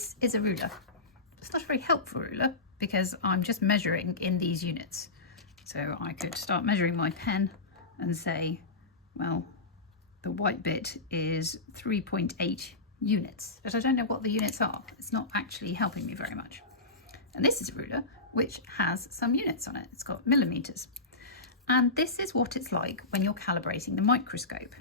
this is a ruler. It's not a very helpful ruler because I'm just measuring in these units. So I could start measuring my pen and say, well, the white bit is 3.8 units, but I don't know what the units are. It's not actually helping me very much. And this is a ruler which has some units on it. It's got millimeters. And this is what it's like when you're calibrating the microscope.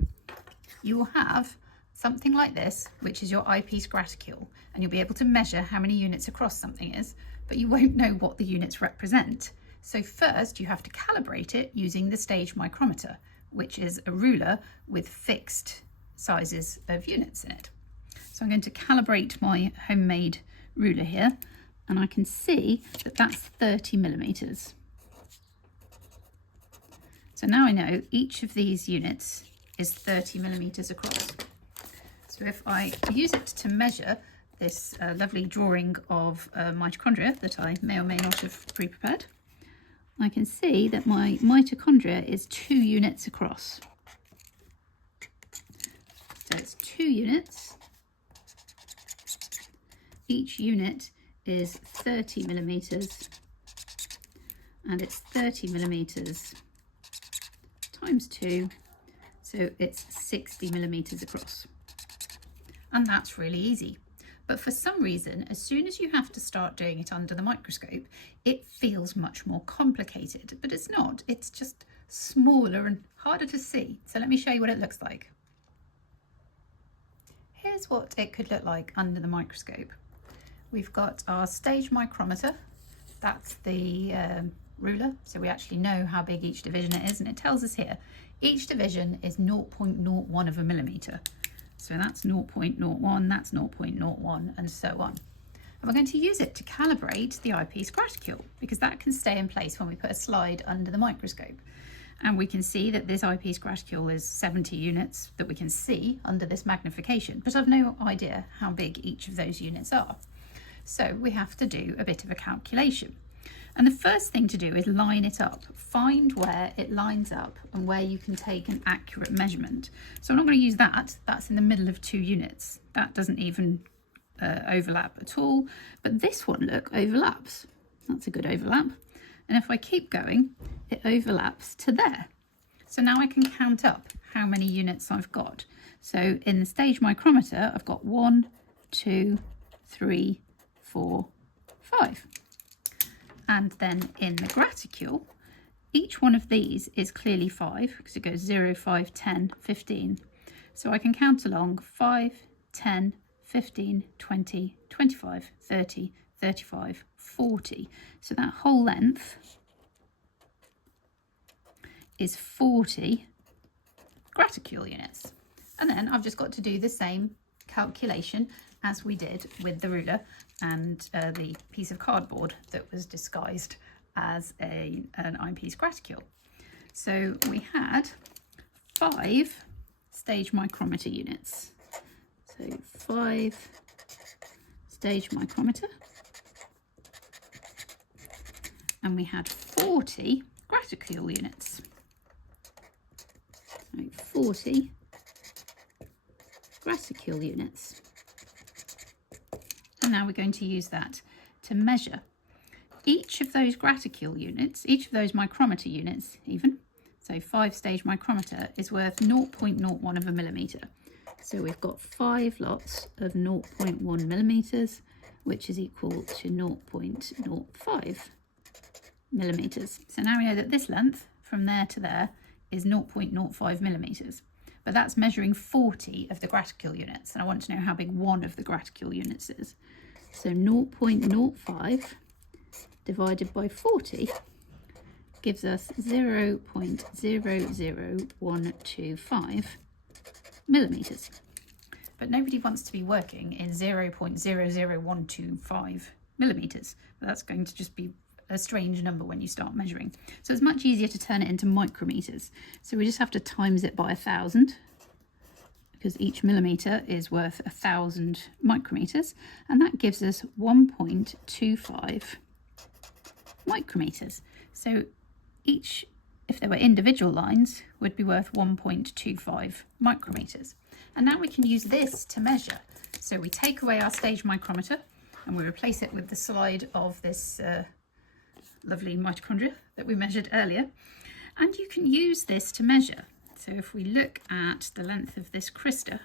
You will have something like this, which is your eyepiece graticule, and you'll be able to measure how many units across something is, but you won't know what the units represent. So first you have to calibrate it using the stage micrometer, which is a ruler with fixed sizes of units in it. So I'm going to calibrate my homemade ruler here, and I can see that that's 30 millimeters. So now I know each of these units is 30 millimeters across. So if I use it to measure this lovely drawing of mitochondria that I may or may not have pre-prepared, I can see that my mitochondria is 2 units across. So it's 2 units. Each unit is 30 millimeters, and it's 30 millimeters times 2, so it's 60 millimeters across. And that's really easy. But for some reason, as soon as you have to start doing it under the microscope, it feels much more complicated. But it's not, it's just smaller and harder to see. So let me show you what it looks like. Here's what it could look like under the microscope. We've got our stage micrometer. That's the ruler, so we actually know how big each division it is, and it tells us here each division is 0.01 of a millimeter. So that's 0.01, that's 0.01, and so on. And we're going to use it to calibrate the eyepiece graticule, because that can stay in place when we put a slide under the microscope. And we can see that this eyepiece graticule is 70 units that we can see under this magnification, but I've no idea how big each of those units are. So we have to do a bit of a calculation. And the first thing to do is line it up. Find where it lines up and where you can take an accurate measurement. So I'm not going to use that. That's in the middle of 2 units. That doesn't even overlap at all. But this one, look, overlaps. That's a good overlap. And if I keep going, it overlaps to there. So now I can count up how many units I've got. So in the stage micrometer, I've got 1, 2, 3, 4, 5. And then in the graticule, each one of these is clearly 5 because it goes 0, 5, 10, 15. So I can count along 5, 10, 15, 20, 25, 30, 35, 40. So that whole length is 40 graticule units. And then I've just got to do the same calculation as we did with the ruler and the piece of cardboard that was disguised as an eyepiece graticule. So we had 5 stage micrometer units. So 5 stage micrometer, and we had 40 graticule units. So 40 graticule units. And now we're going to use that to measure each of those graticule units, each of those micrometer units even. So 5 stage micrometer is worth 0.01 of a millimeter. So we've got 5 lots of 0.1 millimeters, which is equal to 0.05 millimeters. So now we know that this length from there to there is 0.05 millimeters. But that's measuring 40 of the graticule units, and I want to know how big one of the graticule units is. So 0.05 divided by 40 gives us 0.00125 millimeters. But nobody wants to be working in 0.00125 millimeters. That's going to just be a strange number when you start measuring. So it's much easier to turn it into micrometers. So we just have to times it by 1,000, because each millimeter is worth 1,000 micrometers, and that gives us 1.25 micrometers. So each, if there were individual lines, would be worth 1.25 micrometers. And now we can use this to measure. So we take away our stage micrometer and we replace it with the slide of this lovely mitochondria that we measured earlier. And you can use this to measure. So if we look at the length of this crista,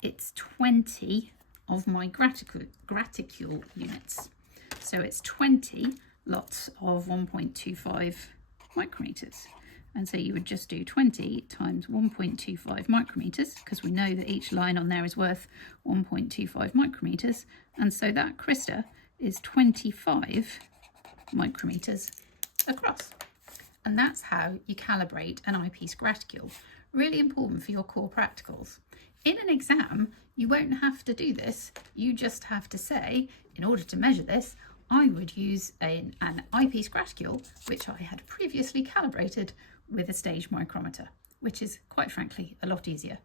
it's 20 of my graticule units. So it's 20 lots of 1.25 micrometers. And so you would just do 20 times 1.25 micrometers, because we know that each line on there is worth 1.25 micrometers. And so that crista is 25 micrometers across. And that's how you calibrate an eyepiece graticule. Really important for your core practicals. In an exam, you won't have to do this. You just have to say, in order to measure this, I would use an eyepiece graticule, which I had previously calibrated with a stage micrometer, which is quite frankly a lot easier.